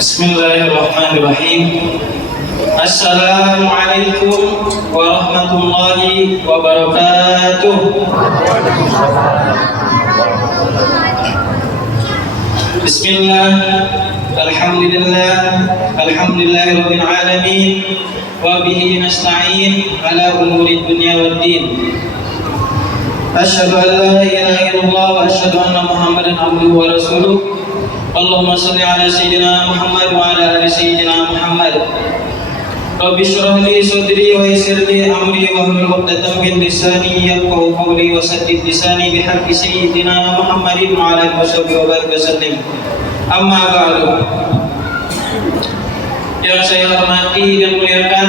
Bismillahirrahmanirrahim. Assalamualaikum warahmatullahi wabarakatuh. Bismillah. Alhamdulillah. Alhamdulillahirabbil alamin. Wa bihi nasta'in ala umuri dunya waddin. Asyhadu an la ilaha illallah wa asyhadu anna Muhammadan abduhu wa rasuluh. Allahumma shalli ala sayyidina Muhammad wa ala ali sayyidina Muhammad. Rabbi shrah li sadri wa yassir li amri wa hlul 'uqdatam min lisani yafqahu qawli wa saddid lisani bihaqqi sayyidina Muhammadin wa ala alihi wa barik wasallim. Amma ba'du. Yang saya hormati dan muliakan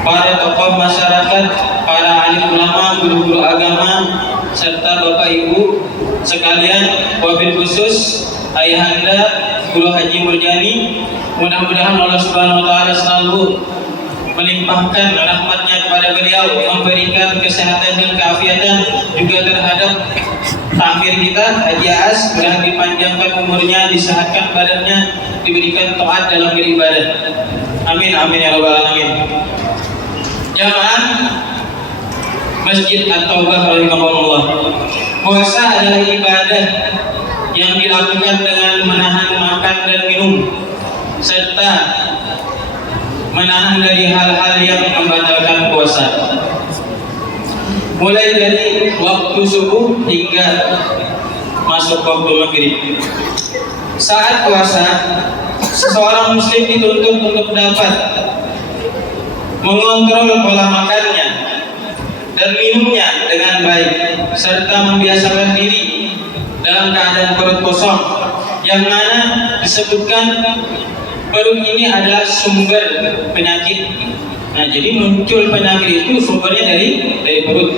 para tokoh masyarakat, para alim ulama, guru-guru agama, serta Bapak Ibu sekalian, wabil khusus Ayahanda Guru Haji Murjani. Mudah-mudahan Allah Subhanahu wa taala selalu melimpahkan rahmatnya kepada beliau, memberikan kesehatan dan keafiatan juga terhadap takmir kita Haji As, mudah dipanjangkan umurnya, disehatkan badannya, diberikan taat dalam beribadah. Amin amin ya rabbal alamin. Jamaah Masjid At-Taubah rahimahullah. Puasa adalah ibadah yang dilakukan dengan menahan makan dan minum serta menahan dari hal-hal yang membatalkan puasa. Mulai dari waktu subuh hingga masuk waktu maghrib. Saat puasa, seseorang muslim dituntut untuk dapat mengontrol pola makannya dan minumnya dengan baik, serta membiasakan diri dalam keadaan perut kosong, yang mana disebutkan perut ini adalah sumber penyakit. Nah, jadi muncul penyakit itu sumbernya dari perut.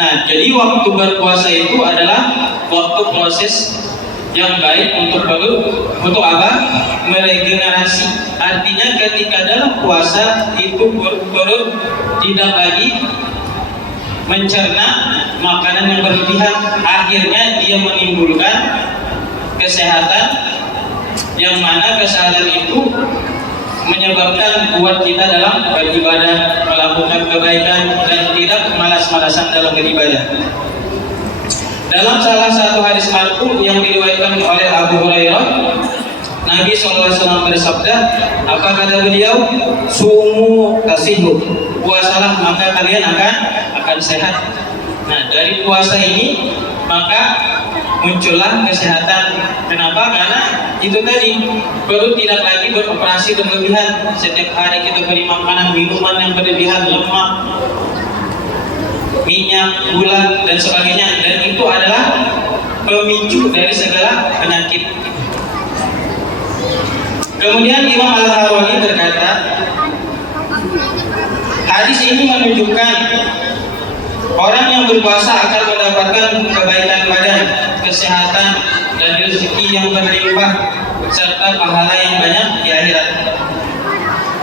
Nah, jadi waktu berpuasa itu adalah waktu proses yang baik untuk perut, untuk apa? Meregenerasi. Artinya ketika dalam puasa itu perut tidak lagi mencerna makanan yang berlebihan, akhirnya dia menimbulkan kesehatan, yang mana kesehatan itu menyebabkan kuat kita dalam beribadah, melakukan kebaikan, dan tidak malas-malasan dalam beribadah. Dalam salah satu hadis marfu yang diriwayatkan oleh Abu Hurairah, Nabi SAW bersabda, apa kata beliau? Sumu tasihu, puasalah maka kalian akan sehat. Nah, dari puasa ini maka muncullah kesehatan. Kenapa? Karena itu tadi, perut tidak lagi beroperasi berlebihan. Setiap hari kita beri makanan, minuman yang berlebihan, lemak, minyak, gula, dan sebagainya, dan itu adalah pemicu dari segala penyakit. Kemudian Imam Al-Harwani berkata, hadis ini menunjukkan orang yang berpuasa akan mendapatkan kebaikan badan, kesehatan, dan rezeki yang berlimpah, serta pahala yang banyak di akhirat.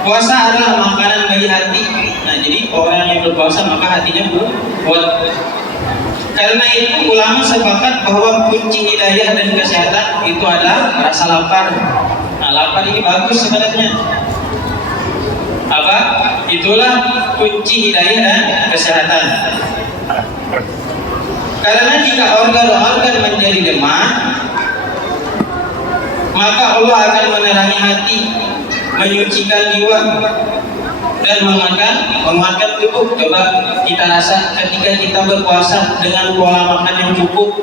Puasa adalah makanan bagi hati. Nah, jadi orang yang berpuasa maka hatinya kuat. Karena itu ulama sepakat bahwa kunci hidayah dan kesehatan itu adalah rasa lapar. Nah, lapar ini bagus sebenarnya. Apa? Itulah kunci hidayah dan kesehatan. Karena jika organ-organ menjadi lemah, maka Allah akan menerangi hati, menyucikan jiwa, dan menguatkan tubuh. Coba kita rasa ketika kita berpuasa dengan pola makan yang cukup,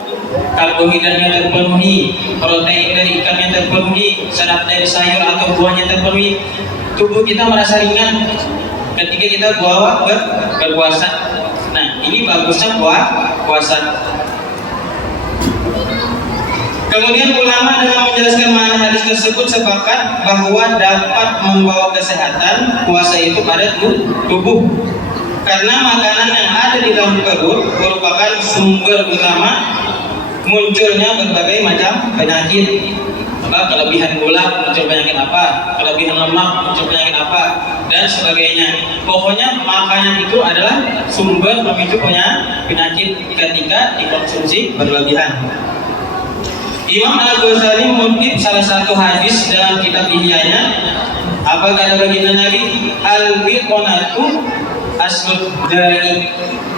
karbohidratnya terpenuhi, protein dari ikannya terpenuhi, serat dari sayur atau buahnya terpenuhi, tubuh kita merasa ringan ketika kita berpuasa. Nah, ini bagusnya puasa. Kemudian ulama dalam menjelaskan makna hadis tersebut sepakat bahwa dapat membawa kesehatan puasa itu pada tubuh, karena makanan yang ada di dalam perut merupakan sumber utama munculnya berbagai macam penyakit. Kelebihan gula muncul penyakit apa, kelebihan lemak muncul penyakit apa, dan sebagainya. Pokoknya makanan itu adalah sumber pemicu penyakit ketika dikonsumsi berlebihan. Imam Al-Ghazali mengutip salah satu hadis dalam kitab Ihya'nya. Apa kata baginda Nabi? Al-biqonatu asbud da'i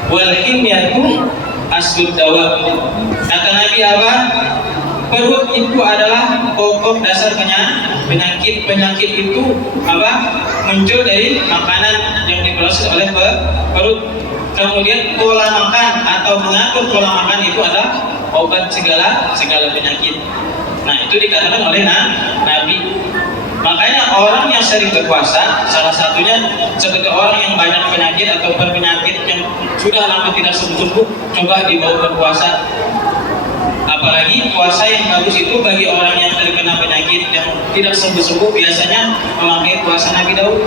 wal himyatu asbud dawa. Kata Nabi apa? Perut itu adalah pokok dasar penyakit. Penyakit itu apa? Muncul dari makanan yang diproses oleh perut. Kemudian pola makan atau mengatur pola makan itu adalah obat segala penyakit. Nah, itu dikatakan oleh Nabi. Makanya orang yang sering berpuasa, salah satunya seperti orang yang banyak penyakit atau berpenyakit yang sudah lama tidak sembuh, coba dibawa berpuasa. Apalagi puasa yang bagus itu bagi orang yang terkena penyakit yang tidak sembuh-sembuh, biasanya memakai puasa Nabi Daud.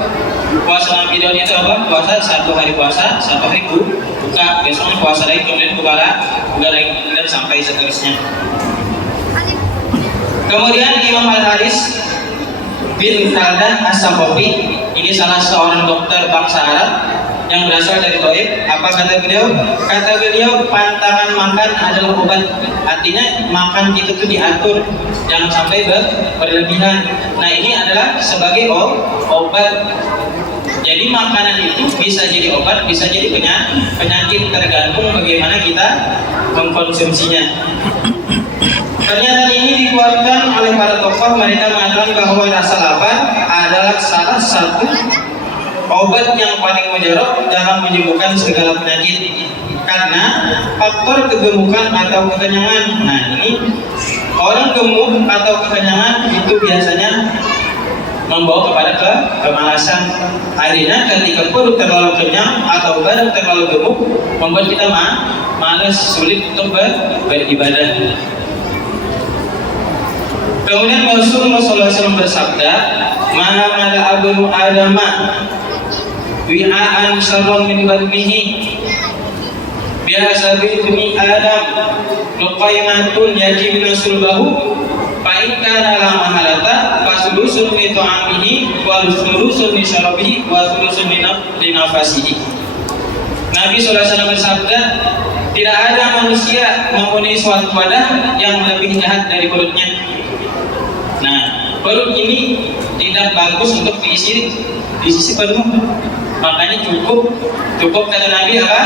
Puasa Nabi Daud itu apa? Puasa 1 hari puasa, 1 hari buka, besoknya puasa lagi, kemudian buka lagi, dan sampai seterusnya. Kemudian Imam Al-Haris bin Khaldan As-Sakofi, ini salah seorang dokter bangsa Arab yang berasal dari Taif. Apa kata beliau? Kata beliau, pantangan makan adalah obat. Artinya makan kita itu diatur, jangan sampai berlebihan. Nah, ini adalah sebagai obat. Jadi makanan itu bisa jadi obat, bisa jadi penyakit, tergantung bagaimana kita mengkonsumsinya. Pernyataan ini dikeluarkan oleh para tokoh. Mereka mengatakan bahwa rasa lapar adalah salah satu obat yang paling mujarab dalam menyembuhkan segala penyakit, karena faktor kegemukan atau kekenyangan. Nah, ini orang gemuk atau kekenyangan itu biasanya membawa kepada kemalasan. Akhirnya ketika perut terlalu kenyang atau badan terlalu gemuk, membuat kita malas, sulit untuk beribadah. Kemudian Rasulullah SAW bersabda, "Mana abnu adama wi'aan syarrun min batnihi biasa bini Adam luqaymatun yajibna sulbahu fa in kana la mahalata fasulusun li ta'amihi wa sulusun li syarabihi wa sulusun li nafasihi." Nabi SAW bersabda, tidak ada manusia mempunyai suatu wadah yang lebih jahat dari perutnya. Nah, perut ini tidak bagus untuk diisi penuh. Makanya cukup kata Nabi apa?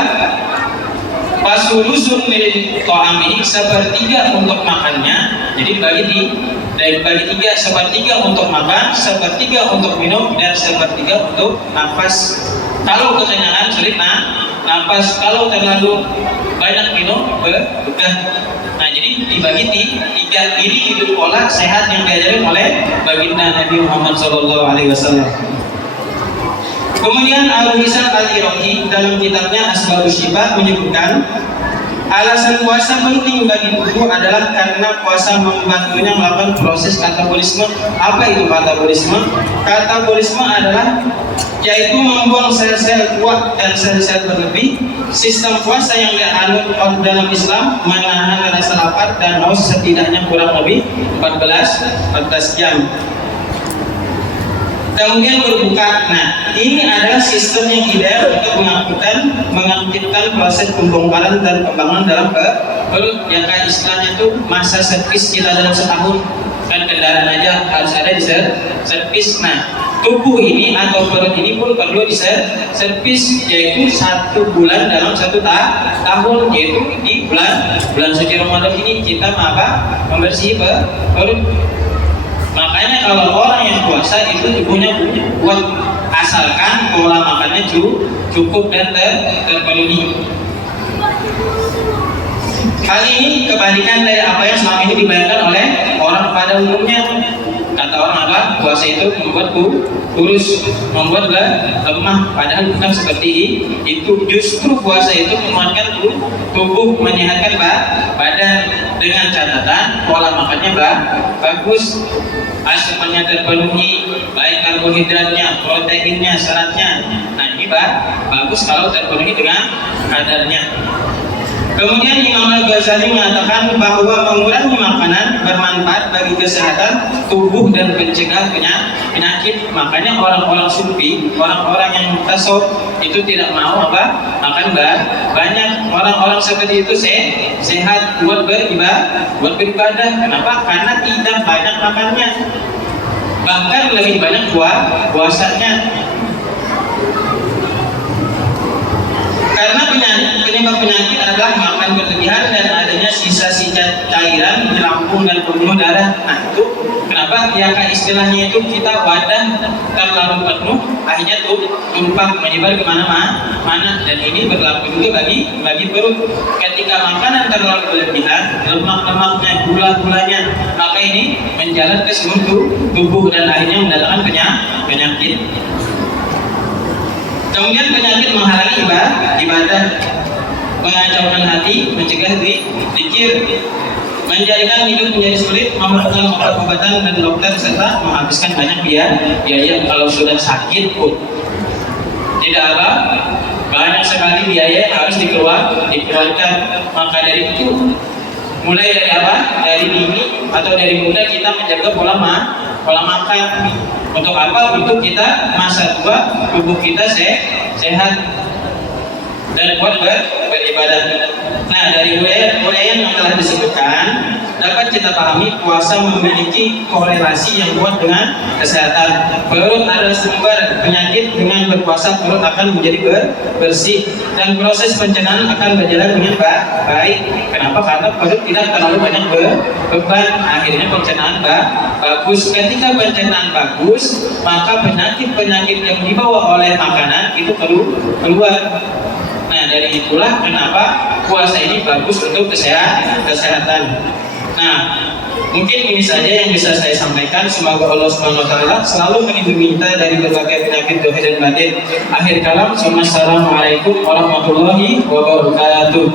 Fasulusun min ta'amihi, sepertiga untuk makannya. Jadi bagi tiga, sepertiga untuk makan, sepertiga untuk minum, dan sepertiga untuk nafas. Kalau kekenyangan sulit nafas, kalau terlalu banyak minum udah. Nah, jadi dibagi tiga, ini hidup pola sehat yang diajarin oleh baginda Nabi Muhammad SAW. Kemudian Abu Hisan Al-Iraqi dalam kitabnya Asbabus Syifa menyebutkan, alasan puasa penting bagi tubuh adalah karena puasa membantunya melakukan proses katabolisme. Apa itu katabolisme? Katabolisme adalah yaitu membuang sel-sel tua dan sel-sel berlebih. Sistem puasa yang dianut dalam Islam menahan rasa lapar dan haus setidaknya kurang lebih 14 jam. Kemudian berbuka. Nah, ini adalah sistem yang ideal untuk mengaktifkan proses pembongkaran dan pembangunan dalam perut. Yang kayak istilahnya itu masa servis kita dalam setahun. Kan kendaraan aja harus ada di servis. Nah, tubuh ini atau perut ini pun perlu diservis, yaitu 1 bulan dalam 1 tahun, yaitu di bulan suci Ramadan ini kita membersih perut. Makanya kalau orang yang puasa itu tubuhnya kuat, asalkan pola makannya cukup dan terpenuhi. Hal ini kebalikan dari apa yang selama ini dibayangkan oleh orang pada umumnya. Kata orang apa? Puasa itu membuat kurus, membuat lemah. Padahal bukan seperti itu. Justru puasa itu menguatkan tubuh, menyehatkan badan, dengan catatan pola makannya bagus, asupannya terpenuhi, baik karbohidratnya, proteinnya, seratnya. Nah, ini bagus kalau terpenuhi dengan kadarnya. Kemudian Imam Al-Ghazali mengatakan bahwa mengurangi makanan bermanfaat bagi kesehatan tubuh dan mencegah penyakit. Makanya orang-orang sufi, orang-orang yang tasawuf itu tidak mau makan banyak. Orang-orang seperti itu sehat buat beribadah. Kenapa? Karena tidak banyak makannya, bahkan lebih banyak puasanya. Karena penyebab penyakit adalah makan berlebihan dan adanya sisa-sisa cairan di lambung dan pembuluh darah. Nah itu kenapa ya istilahnya itu kita wadah terlalu penuh akhirnya tumpah menyebar kemana-mana, dan ini berlaku juga bagi perut. Ketika makanan terlalu berlebihan, lemak-lemaknya, gula-gulanya, maka ini menjalar ke seluruh tubuh dan akhirnya mendatangkan penyakit. Kemudian penyakit menghalangi ibadah, mengacaukan hati, mencegah zikir, menjadikan hidup menjadi sulit, memerlukan obat-obatan dan dokter, serta menghabiskan banyak biaya kalau sudah sakit pun. Tidak banyak sekali biaya yang harus dikeluarkan. Maka dari itu, mulai dari Dari dini atau dari muda kita menjaga pola makan. Untuk apa? Untuk kita masa tua tubuh kita sehat dan kuat beribadah. Nah, dari uraian yang telah disebutkan dapat kita pahami puasa memiliki korelasi yang kuat dengan kesehatan. Perut adalah sumber penyakit, dengan berpuasa perut akan menjadi bersih dan proses pencernaan akan berjalan dengan baik. Kenapa? Karena perut tidak terlalu banyak beban, akhirnya pencernaan bagus. Ketika pencernaan bagus, maka penyakit-penyakit yang dibawa oleh makanan itu keluar. Nah, dari itulah kenapa puasa ini bagus untuk kesehatan. Nah, mungkin ini saja yang bisa saya sampaikan. Semoga Allah SWT selalu melindungi kita dari berbagai penyakit zahir dan batin. Akhir kalam, assalamualaikum warahmatullahi wabarakatuh.